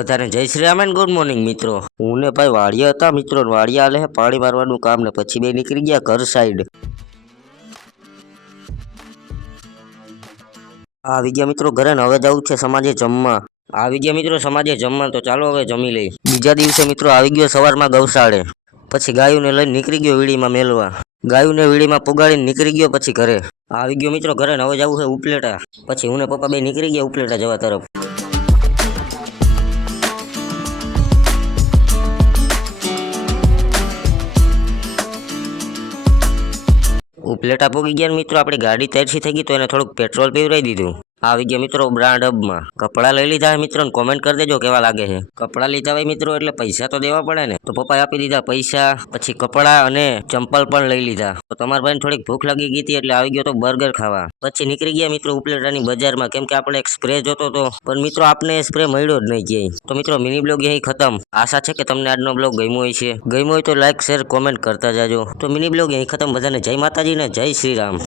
બધાને જય Shri Ram and good morning મિત્રો। હું ને ભાઈ વાડિયા હતા મિત્રો, વાડિયા આલે પાણી મારવાનું કામ ને પછી બે નીકળી ગયા ઘર સાઈડ। આવી ગયા મિત્રો ઘરે ને હવે જવું છે સમાજે જમવા। આવી ગયા મિત્રો સમાજે જમવા, તો ચાલો હવે જમી લઈ। બીજા દિવસે મિત્રો આવી ગયો સવારમાં ગૌશાળે, પછી ગાયોને લઈને નીકળી ગયો વીડીમાં મેલવા। ગાયોને વીડીમાં પુગાડીને નીકળી ગયો પછી ઘરે આવી ગયો મિત્રો ઘરે ને હવે જવું છે ઉપલેટા। પછી હું ને પપ્પા બે નીકળી ગયા ઉપલેટા જવા તરફ। ઉપલેટા પૂગી ગયા મિત્રો, આપણી ગાડી તરસી થઈ ગઈ તો એને થોડુંક પેટ્રોલ પીવરાઈ દીધું। આવી ગયા મિત્રો બ્રાન્ડ હબમાં, કપડાં લઈ લીધા મિત્રો ને કોમેન્ટ કરી દેજો કેવા લાગે છે। કપડાં લીધા હોય મિત્રો એટલે પૈસા તો દેવા પડે ને, તો પપ્પાએ આપી દીધા પૈસા, પછી કપડાં અને ચંપલ પણ લઈ લીધા। તો તમારા ભાઈને થોડીક ભૂખ લાગી ગઈ હતી એટલે આવી ગયો તો બર્ગર ખાવા। પછી નીકળી ગયા મિત્રો ઉપલેટાની બજારમાં, કેમ કે આપણે એક સ્પ્રે જોતો હતો પણ મિત્રો આપણે સ્પ્રે મળ્યો જ નહીં ક્યાંય। તો મિત્રો મિની બ્લોગ અહીં ખતમ। આશા છે કે તમને આજનો બ્લોગ ગમ્યો હોય છે, ગમ્યો હોય તો લાઈક શેર કોમેન્ટ કરતા જાજો। તો મિની બ્લોગ અહીં ખતમ। બધાને જય માતાજી ને જય શ્રી રામ।